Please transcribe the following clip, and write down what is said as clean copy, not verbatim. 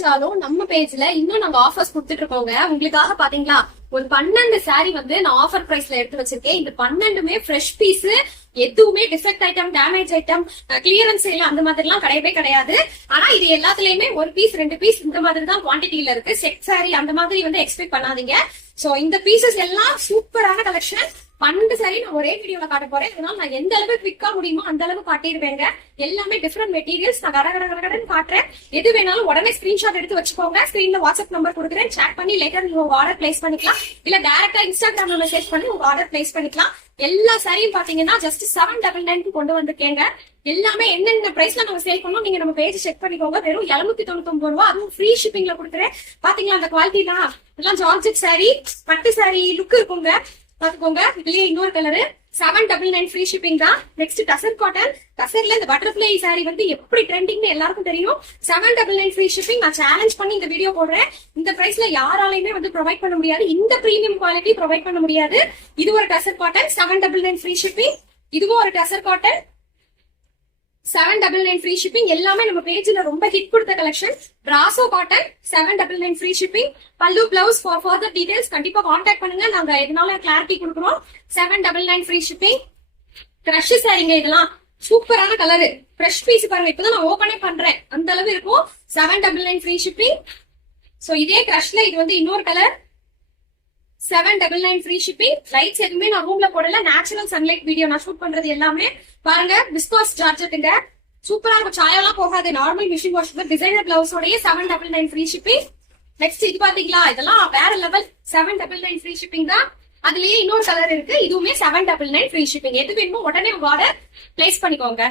நம்ம பேஜ்ல இன்னும் நாங்க ஆஃபர்ஸ் கொடுத்துட்டு இருக்கோங்க. உங்களுக்காக பாத்தீங்களா ஒரு 12 சாரி வந்து நான் ஆஃபர் பிரைஸ்ல எடுத்து வச்சிருக்கேன். இந்த 12மே ஃப்ரெஷ் பீஸ், எதுவுமே defect item, damage item, clearance sale அந்த மாதிரி எல்லாம் கிடையவே கிடையாது. ஆனா இது எல்லாத்துலயுமே ஒரு பீஸ் 2 பீஸ் இந்த மாதிரி தான் குவான்டிட்டியில இருக்கு. செட் சாரி அந்த மாதிரி வந்து எக்ஸ்பெக்ட் பண்ணாதீங்க. சோ இந்த பீசஸ் எல்லாம் சூப்பரான கலெக்ஷன். 12 சாரி நான் ஒரே வீடியோல காட்ட போறேன். அதனால நான் எந்த அளவுக்கு குவிக்கா முடியுமோ அந்த அளவுக்கு காட்டிடுவேங்க. எல்லாமே டிஃபரெண்ட் மெட்டீரியல்ஸ் நான் கடகடன்னு காட்டுறேன். எது வேணாலும் உடனே ஸ்கிரீன்ஷாட் எடுத்து வச்சுக்கோங்க. ஸ்கிரீன்ல வாட்ஸ்அப் நம்பர் கொடுக்குறேன். சேட் பண்ணி லேட்டர் நீங்க உங்க ஆர்டர் பிளேஸ் பண்ணிக்கலாம். இல்ல டைரக்டா இன்ஸ்டாகிராம்ல மெசேஜ் பண்ணி உங்க ஆர்டர் பிளேஸ் பண்ணிக்கலாம். எல்லா சாரியும் பாத்தீங்கன்னா ஜஸ்ட் 799 கொண்டு வந்திருக்கேங்க. எல்லாமே என்னென்ன பிரைஸ்ல நம்ம சேல் பண்ணோம் நீங்க நம்ம பேஜ் செக் பண்ணிக்கோங்க. வெறும் 799 ரூபா, அதுவும் ஃப்ரீ ஷிப்பிங்ல கொடுக்குறேன். பாத்தீங்களா அந்த குவாலிட்டிலாம் எல்லாம் ஜார்ஜெட் சாரி, பட்டு சாரி லுக் இருக்குங்க. பாத்துக்கோங்க. இதுலயே இன்னொரு கலரு 799 ஃப்ரீ ஷிப்பிங் தான். Next tussar cotton. டசர்ல இந்த பட்டர்ஃபிளை சாரி வந்து எப்படி ட்ரெண்டிங்னு எல்லாருக்கும் தெரியும். 799 ஃப்ரீ ஷிப்பிங். நான் சேலஞ்ச் பண்ணி இந்த வீடியோ போடுறேன். இந்த பிரைஸ்ல யாராலையுமே வந்து ப்ரொவைட் பண்ண முடியாது. இந்த பிரீமியம் குவாலிட்டி ப்ரொவைட் பண்ண முடியாது. இது ஒரு டசர் காட்டன் 799 ஃப்ரீ ஷிப்பிங். இதுவும் ஒரு டசர் காட்டன் 799 ஃப்ரீ ஷிப்பிங். எல்லாமே நம்ம பேஜ்ல ரொம்ப ஹிட் கொடுத்த collection. Brasso cotton 799 free shipping. பல்லு பிளவுஸ் ஃபார் ஃபர்தர் டீடைல்ஸ் கண்டிப்பா கான்டாக்ட் பண்ணுங்க. நாங்க எதனால கிளாரிட்டி கொடுக்குறோம். 799 ஃப்ரீ ஷிப்பிங். கிரஷ் சாரிங்க இதெல்லாம் சூப்பரான கலரு. ஃப்ரெஷ் பீஸ் பாருங்க. இப்பதான் நான் ஓபனே பண்றேன். அந்த அளவு இருக்கும். 799 ஃப்ரீ ஷிப்பிங். சோ இதே கிரஷ்ல இது வந்து இன்னொரு கலர் 799 ஃப்ரீ ஷிப்பிங். லைட்ஸ் எதுவுமே நான் ரூம்ல போடல. நேச்சுரல் சன்லைட் வீடியோ நான் ஷூட் பண்றது எல்லாமே பாருங்க. விஸ்காஸ் ஜார்ஜெட்டுங்க. சூப்பரா இருக்கும். சாயெல்லாம் போகாது. நார்மல் மிஷின் வாஷ் டிசைனர் பிளவுஸோடய 799 ஃப்ரீ ஷிப்பிங். நெக்ஸ்ட் இது பாத்தீங்களா இதெல்லாம் வேற லெவல். 799 ஃப்ரீ ஷிப்பிங் தான். அதுலயே இன்னொரு கலர் இருக்கு. இதுவுமே 799 ஃப்ரீ ஷிப்பிங். எது வேணுமோ உடனே உங்க ஆர்டர் பிளேஸ் பண்ணிக்கோங்க.